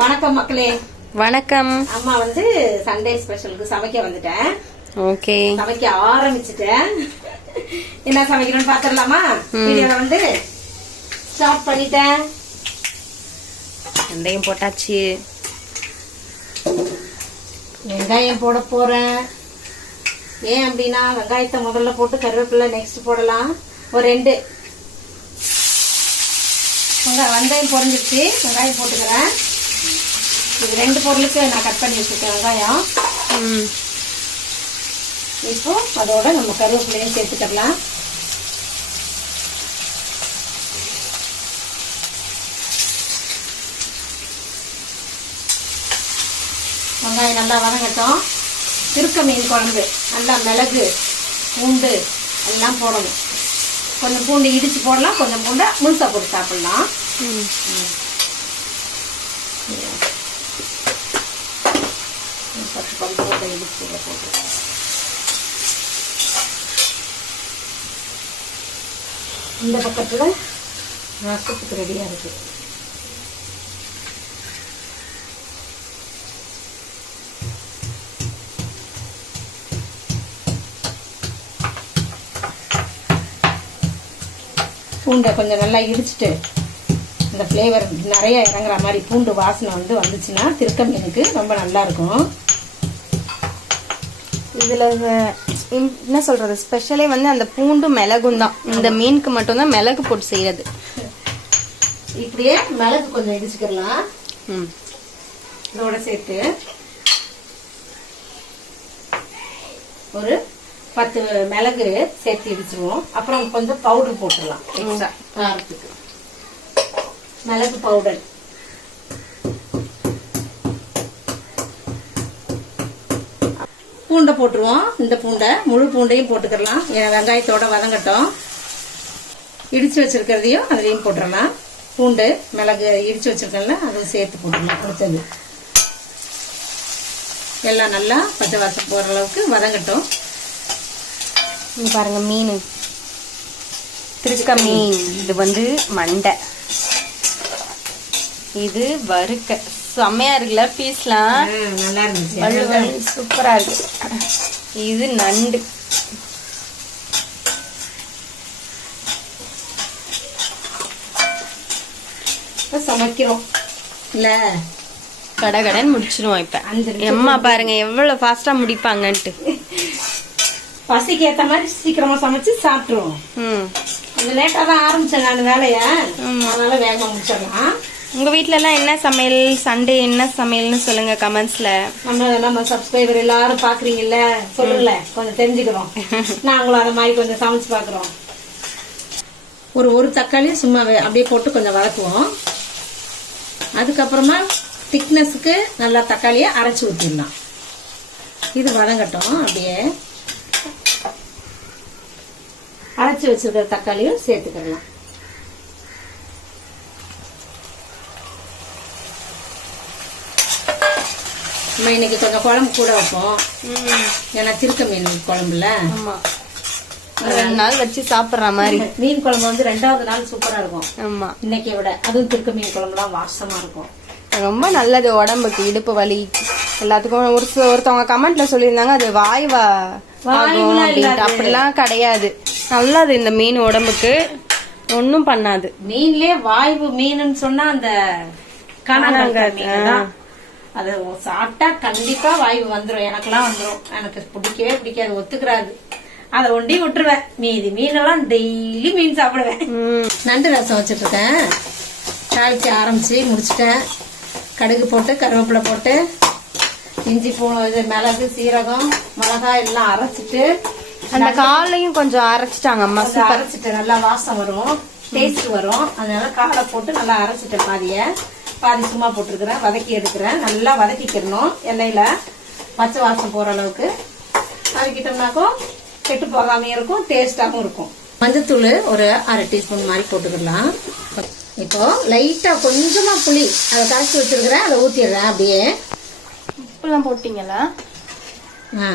வணக்கம் மக்களே. வணக்கம். அம்மா வந்து சண்டே ஸ்பெஷலுக்கு சமைக்க வந்துட்டேன். ஓகே. சமைக்க ஆரம்பிச்சிட்டேன். என்ன சமைக்கணும்னு பாத்திரலாமா வீடியோல வந்து ஸ்டார்ட் பண்ணிட்டேன். வெந்தயம் போட்டாச்சு. வெங்காயம் போட போறேன். ஏன் அப்படின்னா வெங்காயத்தை முதல்ல போட்டு கருவேப்பிலை நெக்ஸ்ட் போடலாம். ஒரு ரெண்டு. வெங்காயம் வெந்தயம் பொரிஞ்சிருச்சு. வெங்காயம் போட்டுக்கிறேன். இது ரெண்டு பொருளுக்கு நான் கட் பண்ணி வச்சிருக்கேன் வெங்காயம். ம். இப்போ அதோட நம்ம கருவேப்பிலையும் சேர்த்துக்கலாம். வெங்காயம் நல்லா வதங்கட்டும். திருக்க மீன் குழம்பு நல்லா மிளகு பூண்டு எல்லாம் போடணும். கொஞ்சம் பூண்டு இடிச்சு போடலாம் கொஞ்சம் பூண்டை முழுசா போட்டு சாப்பிடலாம். அதை பத்து போட்டு. இந்த பக்கத்துல ரசத்துக்கு ரெடியாக இருக்கு. பூண்டை கொஞ்சம் நல்லா இடிச்சிட்டு இந்த ஃப்ளேவர் நிறைய இறங்குற மாதிரி பூண்டு வாசனை வந்து வந்துச்சுன்னா திருக்க எனக்கு ரொம்ப நல்லா இருக்கும். இதுல என்ன சொல்றது? ஸ்பெஷலே வந்து அந்த பூண்டு மிளகும் தான். இந்த மீனுக்கு மட்டும்தான் மிளகு போட்டு செய்யறது இப்படியே மிளகு கொஞ்சம் இடிச்சுக்கிடலாம் ம். இதோட சேர்த்து ஒரு பத்து மிளகு சேர்த்து இடிச்சிருவோம். அப்புறம் கொஞ்சம் பவுடர் போட்டுடலாம். எக்ஸ்ட்ரா காரத்துக்கு மிளகு பவுடர் பூண்டை போட்டுருவோம். இந்த பூண்டை முழு பூண்டையும் போட்டுக்கலாம். ஏன் வெங்காயத்தோட வதங்கட்டும். இடிச்சு வச்சிருக்கிறதையும் அதுலயும் போட்டுடலாம் பூண்டு மிளகு இடிச்சு வச்சிருக்கேன்ல அதுவும் சேர்த்து போட்டுடலாம் அடுத்தது. எல்லாம் நல்லா பச்சை வாசம் போற அளவுக்கு வதங்கட்டும். இங்க பாருங்க மீன். திருக்க மீன். இது வந்து மண்டை. இது வறுக்க. செம்மையா இருக்குல்ல பீஸ்லாம்? நல்லா இருந்துச்சு. வலு வலு சூப்பரா இருக்கு. இது நண்டு. இப்ப சமைக்கிறோம். இல்ல கடகடன் முடிச்சிருவோம் இப்ப. எம்மா பாருங்க எவ்வளவு ஃபாஸ்டா முடிப்பாங்கன்ட்டு. பசிக்கு ஏத்த மாதிரி சீக்கிரமா சமைச்சு சாப்பிட்டுருவோம். ம். கொஞ்சம் லேட்டா தான் ஆரம்பிச்சேன் நான் வேலைய. அதனால வேகமா முடிச்சிடலாம். உங்க வீட்ல எல்லாம் என்ன சமையல்? சண்டே என்ன சமையல்னு சொல்லுங்க கமெண்ட்ஸ்ல நம்ம நம்ம சப்ஸ்கிரைபர் எல்லாரும் பாக்குறீங்கல்ல? சொல்லுங்கள கொஞ்சம் தெரிஞ்சுக்கிறோம் நாங்களும் அந்த மாதிரி கொஞ்சம் சமைச்சு பாக்குறோம். ஒரு ஒரு தக்காளி சும்மா அப்படியே போட்டு கொஞ்சம் வதக்குவோம். அதுக்கப்புறமா திக்னஸுக்கு நல்லா தக்காளியை அரைச்சி ஊற்றிடலாம் இது வதங்கட்டும் அப்படியே. அரைச்சி வச்சிருக்கிற தக்காளியும் சேர்த்துக்கலாம் நம்ம இன்னைக்கு கொஞ்சம் குழம்பு கூட வைப்போம். ஏன்னா திருக்க மீன் குழம்புல. ஆமா. ஒரு ரெண்டு நாள் வச்சு சாப்பிடுற மாதிரி. மீன் குழம்பு வந்து ரெண்டாவது நாள் சூப்பரா இருக்கும். ஆமா. இன்னைக்கு விட அதுவும் திருக்க மீன் குழம்புலாம் வாசமா இருக்கும். ரொம்ப நல்லது உடம்புக்கு இடுப்பு வலி எல்லாத்துக்கும். ஒரு ஒருத்தவங்க கமெண்ட்ல சொல்லியிருந்தாங்க அது வாய் வா ஆகும் அப்படின்ட்டு. அப்படிலாம் கிடையாது. நல்லது இந்த மீன் உடம்புக்கு. ஒன்னும் பண்ணாது. மீன்லயே வாய்வு மீனுன்னு சொன்னா அந்த காணாங்கழுத்த மீன் தான். அது சாப்பிட்டா கண்டிப்பா வாய்வு வந்துரும். எனக்கெல்லாம் வந்துரும். எனக்கு பிடிக்கவே பிடிக்காது. ஒத்துக்கிறாது. அதை ஒண்டி விட்டுருவேன். மீதி மீனெல்லாம் டெய்லி மீன் சாப்பிடுவேன். நண்டு ரசம் வச்சுட்டு இருக்கேன் தாளிச்சு ஆரம்பிச்சு முடிச்சிட்டேன். கடுகு போட்டு கருவேப்பிலை போட்டு இஞ்சி பூ இது மிளகு சீரகம் மிளகாய் எல்லாம் அரைச்சிட்டு அந்த காலையும் கொஞ்சம் அரைச்சிட்டாங்க அம்மா. அரைச்சிட்டு நல்லா வாசம் வரும். டேஸ்ட் வரும். அதனால காலை போட்டு நல்லா அரைச்சிட்டேன் பாதிய. பாதி சும்மா போட்டிருக்கிறேன். வதக்கி எடுக்கிறேன். நல்லா வதக்கிக்கிறணும் எண்ணெயில பச்சை வாசம் போற அளவுக்கு. வதக்கிட்டோம்னாக்கும் கெட்டு போகாம இருக்கும் டேஸ்டாகவும் இருக்கும். மஞ்சத்தூள் ஒரு அரை டீஸ்பூன் மாதிரி போட்டுக்கலாம் இப்போ லைட்டா கொஞ்சமா புளி அதை கரைச்சி வச்சிருக்கிறேன். அதை ஊத்திடுறேன் அப்படியே. உப்புலாம் போட்டீங்களா? ஆ.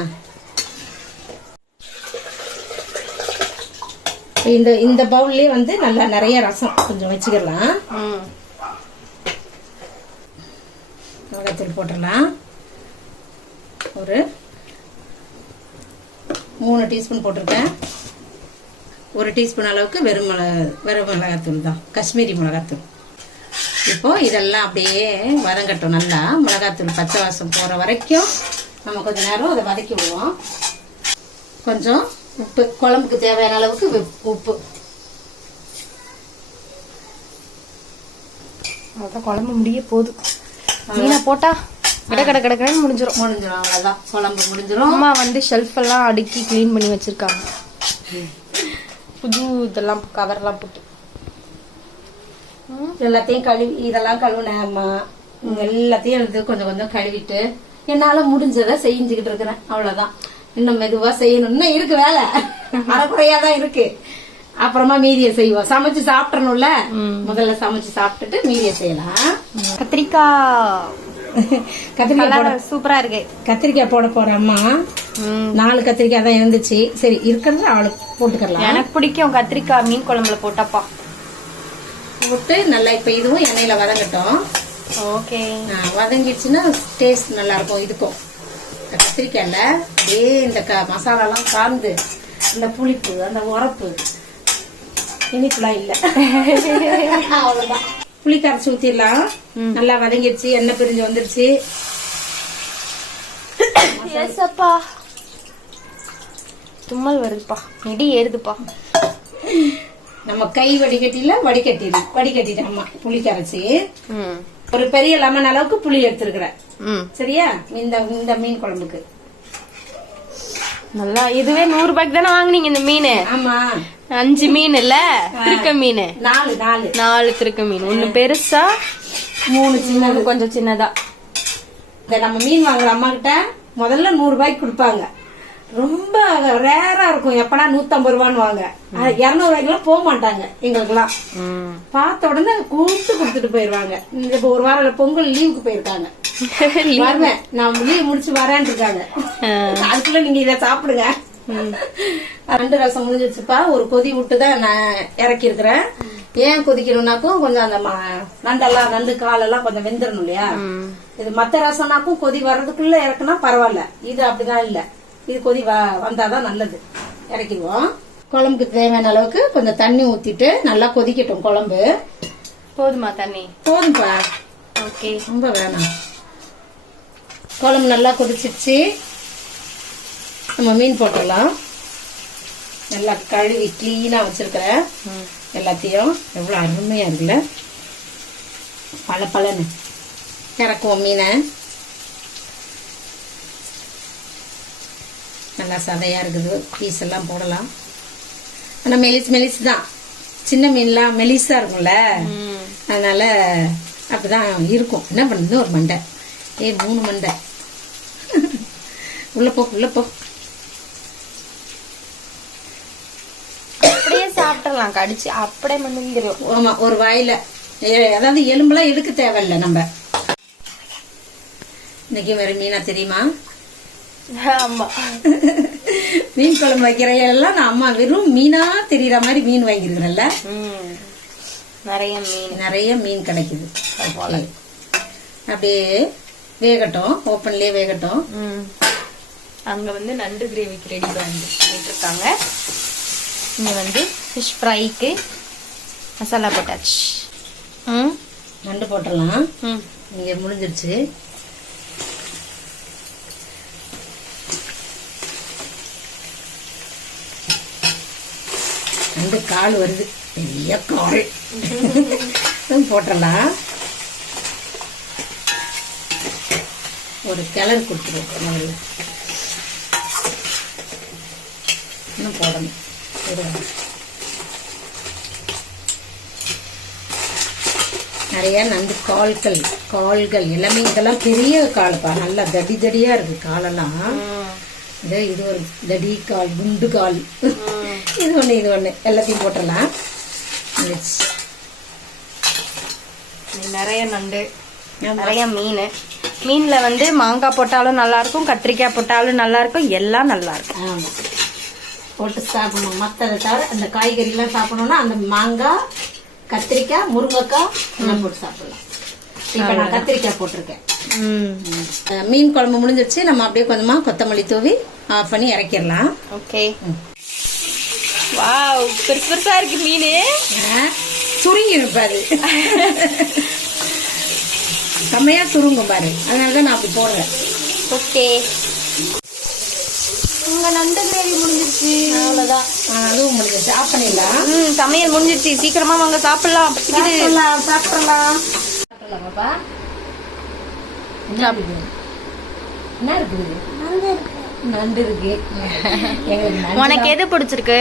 இந்த இந்த பவுல்லே வந்து நல்லா நிறைய ரசம் கொஞ்சம் வச்சுக்கலாம் ம். மிளகாத்தூள் போட்டுடலாம். ஒரு மூணு டீஸ்பூன் போட்டிருக்கேன். ஒரு டீஸ்பூன் அளவுக்கு வெறும் மிளகா வெறும் மிளகாத்தூள் தான். காஷ்மீரி மிளகாத்தூள். இப்போது இதெல்லாம் அப்படியே வதங்கட்டும் நல்லா. மிளகாத்தூள் பச்சை வாசம் போகிற வரைக்கும் நம்ம கொஞ்ச நேரம் அதை வதக்கி விடுவோம். கொஞ்சம் உப்பு குழம்புக்கு தேவையான அளவுக்கு உப்பு. அதான் குழம்பு முடிய போதும் மீனை போட்டா கட கட கடன்னு முடிஞ்சிரும். முடிஞ்சிடும் அவ்வளோதான் குழம்பு முடிஞ்சிடும் அம்மா வந்து ஷெல்ஃப் எல்லாம் அடுக்கி க்ளீன் பண்ணி வச்சிருக்காங்க. புது இதெல்லாம் கவர்லாம் போட்டு. எல்லாத்தையும் கழுவி இதெல்லாம் கழுவுனேன் அம்மா. எல்லாத்தையும் எடுத்து கொஞ்சம் கொஞ்சம் கழுவிட்டு என்னால முடிஞ்சதை செஞ்சுக்கிட்டு இருக்கிறேன். அவ்வளவுதான். இன்னும் மெதுவா செய்யணும். இன்னும் இருக்கு வேலை. அறக்குறையா தான் இருக்கு. அப்புறமா மீதியை செய்வோம். சமைச்சு சாப்பிடணும்ல? முதல்ல சமைச்சு சாப்பிட்டுட்டு மீதியை செய்யலாம். கத்திரிக்காய் கத்திரிக்காய் சூப்பரா இருக்கு. கத்திரிக்காய் போட போற அம்மா. ம். நாலு கத்திரிக்காய் தான் இருந்துச்சு. சரி இருக்கிறது அவளுக்கு போட்டுக்கலாம் எனக்கு பிடிக்கும் கத்திரிக்காய் மீன் குழம்புல போட்டாப்பா. போட்டு நல்லா இப்ப இதுவும் எண்ணெயில வதங்கட்டும். ஓகே. வதங்கிடுச்சுன்னா டேஸ்ட் நல்லா இருக்கும் இதுக்கும் கத்திரிக்காயில அப்படியே இந்த க மசாலாலாம் சார்ந்து அந்த புளிப்பு அந்த உரப்பு. இனிப்புலாம் இல்ல. அவ்வளவுதான். புளி கரைச்சி ஊத்திடலாம். நல்லா வதங்கிடுச்சு எண்ணெய் பிரிஞ்சு வந்துருச்சு ஏசப்பா. தும்மல் வருதுப்பா. இடி ஏறுதுப்பா. நம்ம கை வடிகட்டில வடிகட்டிடு வடிகட்டிடு அம்மா புளி கரைச்சி. ஒரு பெரிய லெமன் அளவுக்கு புளி எடுத்துருக்கிறேன். சரியா? இந்த இந்த மீன் குழம்புக்கு. நல்லா இதுவே நூறு ரூபாய்க்கு தானே வாங்குனீங்க இந்த மீன்? ஆமா. அஞ்சு மீன் இல்ல திருக்க மீன். நாலு நாலு. நாலு திருக்க மீன். ஒண்ணு பெருசா மூணு சின்ன ஒண்ணு கொஞ்சம் சின்னதா. இந்த நம்ம மீன் வாங்குற அம்மா கிட்ட முதல்ல நூறு ரூபாய்க்கு கொடுப்பாங்க. ரொம்ப ரேரா இருக்கும். எப்படா நூத்தம்பது ரூபான்னு வாங்க. இருநூறு ரூபாய்க்குலாம் போக மாட்டாங்க எங்களுக்குலாம். பார்த்த உடனே கூப்பிட்டு கொடுத்துட்டு போயிருவாங்க. இந்த இப்ப ஒரு வாரம் பொங்கல் லீவுக்கு போயிருக்காங்க. வருவேன். நான் லீவ் முடிச்சு வரேன் இருக்காங்க. அதுக்குள்ள நீங்க இதை சாப்பிடுங்க. ரெண்டு ரசம் முடிஞ்சிருச்சுப்பா. ஒரு கொதி விட்டு தான் நான் இறக்கி இருக்கிறேன் ஏன் கொதிக்கணும்னாக்கும் கொஞ்சம் அந்த நண்டெல்லாம் நண்டு காலெல்லாம் கொஞ்சம் வெந்துடணும் இல்லையா. இது மத்த ரசம்னாக்கும் கொதி வர்றதுக்குள்ள இறக்குனா பரவாயில்ல. இது அப்படிதான் இல்ல. இது கொதி வ- வந்தாதான் நல்லது. இறக்கிடுவோம். குழம்புக்கு தேவையான அளவுக்கு கொஞ்சம் தண்ணி ஊத்திட்டு நல்லா கொதிக்கட்டும் குழம்பு. போதுமா தண்ணி? போதும்பா. ஓகே. ரொம்ப வேணாம். குழம்பு நல்லா கொதிச்சிருச்சு. நம்ம மீன் போட்டுடலாம். நல்லா கழுவி கிளீனா வச்சிருக்கிறேன் எல்லாத்தையும். எவ்வளவு அருமையா இருக்குல்ல? பல பலன்னு இறக்குவோம் மீனை. நல்லா சதையா இருக்குது. பீஸ் எல்லாம் போடலாம். ஆனா மெலிஸ் மெலிஸ் தான். சின்ன மீன்லாம் மெலிசா இருக்கும்ல? அதனால அப்படிதான் இருக்கும். என்ன பண்ணுது? ஒரு மண்டை. ஏ மூணு மண்டை. உள்ள போ உள்ள போ. சாப்பிடலாம் கடிச்சு அப்படியே மந்திரும் ஆமா ஒரு வாயில. அதாவது எலும்பெல்லாம் எடுக்க தேவையில்ல நம்ம? இன்னைக்கு வேற மீனா தெரியுமா? ஆமா. மீன் குழம்பு வைக்கிற எல்லாம் நான் அம்மா வெறும் மீனா தெரியற மாதிரி மீன் வாங்கியிருக்கிறேன்ல? ம். நிறைய மீன். நிறைய மீன் கிடைக்குது. அப்படியே வேகட்டும். ஓப்பன்லயே வேகட்டும். ம். அங்க வந்து நண்டு கிரேவிக்கு ரெடி பண்ணிட்டு இருக்காங்க இங்க வந்து ஃபிஷ் ஃப்ரைக்கு மசாலா போட்டாச்சு. ம்? நண்டு போட்டுடலாம். ம். இங்க முடிஞ்சிருச்சு. ரெண்டு கால் வருது. பெரிய கால். போட்டுடலாம். ஒரு கிளறு கொடுத்துருவோம். இன்னும் போடணும். ஒரு நிறைய நண்டு கால்கள் கால்கள் எல்லாமே இதெல்லாம் பெரிய கால்ப்பா. நல்லா தடி தடியா இருக்கு காலெல்லாம். இதே இது ஒரு தடி கால் குண்டு கால். இது ஒண்ணு இது ஒண்ணு. எல்லாத்தையும் போட்டுடலாம். இது நிறைய நண்டு. நிறைய மீன். மீன்ல வந்து மாங்காய் போட்டாலும் நல்லா இருக்கும் கத்திரிக்காய் போட்டாலும் நல்லா இருக்கும் எல்லாம் நல்லா இருக்கும். ஆமா. போட்டு சாப்பிடணும் மற்றதை தவிர அந்த காய்கறிலாம் சாப்பிடணும்னா அந்த மாங்காய் கத்திரிக்காய் முருங்கைக்காய் எல்லாம் போட்டு சாப்பிடலாம். இப்போ நான் கத்திரிக்காய் போட்டிருக்கேன். மீன் குழம்பு முடிஞ்சிருச்சு. நம்ம அப்படியே கொஞ்சமா கொத்தமல்லி தூவி ஆஃப் பண்ணி இறக்கிடலாம். ஓகே. வாவ் பெருசு பெருசா இருக்கு மீன். சுருங்கி இருப்பாரு செம்மையா சுருங்கும் பாரு. அதனாலதான் நான் அப்படி போடுறேன். ஓகே. உங்க நண்டு கிரேவி முடிஞ்சிருச்சு அவ்வளவுதான் அஹ் அதுவும் முடிஞ்சிருச்சு ஆஃப் பண்ணிடலாம் ம் சமையல் முடிஞ்சிருச்சு. சீக்கிரமா வாங்க சாப்பிடலாம். பசிக்குது சாப்பிடலாம் சாப்பிடலாம். சாப்பிடலாம் பாப்பா என்ன இருக்குது? என்ன இருக்குது? நண்டு இருக்கு. எங்களுக்கு நண்டு உனக்கு எது பிடிச்சிருக்கு?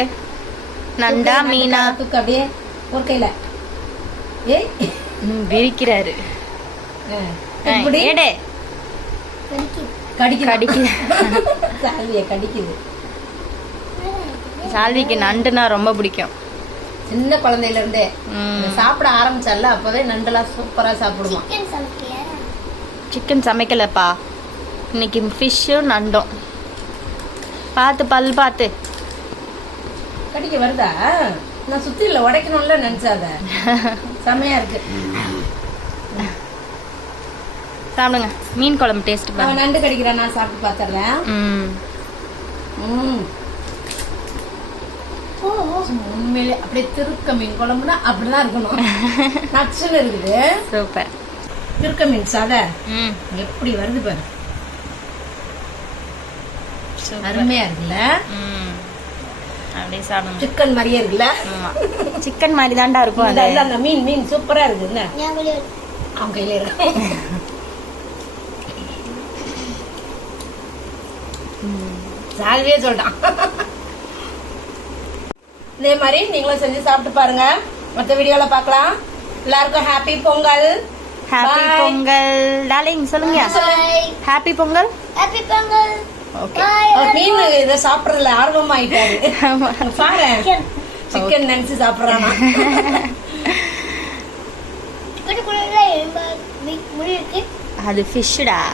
நண்டா மீனா? தூக்கு அப்படியே ஒரு கையில. ஏய். ம், விரிக்கிறாரு. கடிக்குது? கடிக்குது. கடிக்குது. சால்விக்கு நண்டுனா ரொம்ப பிடிக்கும். சின்ன குழந்தையில இருந்தே ம். இந்த சாப்பிட ஆரம்பிச்சால அப்பவே நண்டெல்லாம் சூப்பரா சாப்பிடுமா சிக்கன் சமைக்கலப்பா. இன்னைக்கு ஃபிஷ்ஷும் நண்டும். பார்த்து பல் பார்த்து கடிக்க வருதா? நான் சுத்தில உடைக்கணும்ல நினைச்சாத. செமையா இருக்கு. சாப்பிடுங்க. மீன் குழம்பு டேஸ்ட் நண்டு கடிக்கிறான் நான் சாப்பிட்டு பாத்துறேன். ம். ம். உண்மையிலே அப்படியே திருக்க மீன் குழம்புனா அப்படிதான் இருக்கணும். நச்சுன்னு இருக்குது சூப்பர். திருக்க மீன் சாதை. ம். எப்படி வருது பாரு. அருமையா இருக்குல்ல? ம். அப்படியே சாப்பிடுங்க சிக்கன் மாதிரியே இருக்குல்ல? சிக்கன் மாதிரி தான்டா இருக்கும் அந்த மீன் மீன் சூப்பரா இருக்கு என்ன? அவன் கையில இருக்கு சால்வியே சொல்லிட்டான் இதே மாதிரி நீங்களும் செஞ்சு சாப்பிட்டு பாருங்க. மற்ற வீடியோல பார்க்கலாம் எல்லாருக்கும் happy Pongal. Happy. Pongal. Darling சொல்லுங்க. Happy Pongal. Happy Pongal. Okay அவர் மீன் இதை சாப்பிடறதுல ஆர்வம் ஆயிட்டாரு ஆமா. பாரு. சிக்கன் நினைச்சு சாப்பிடறானா. அது ஃபிஷ்டா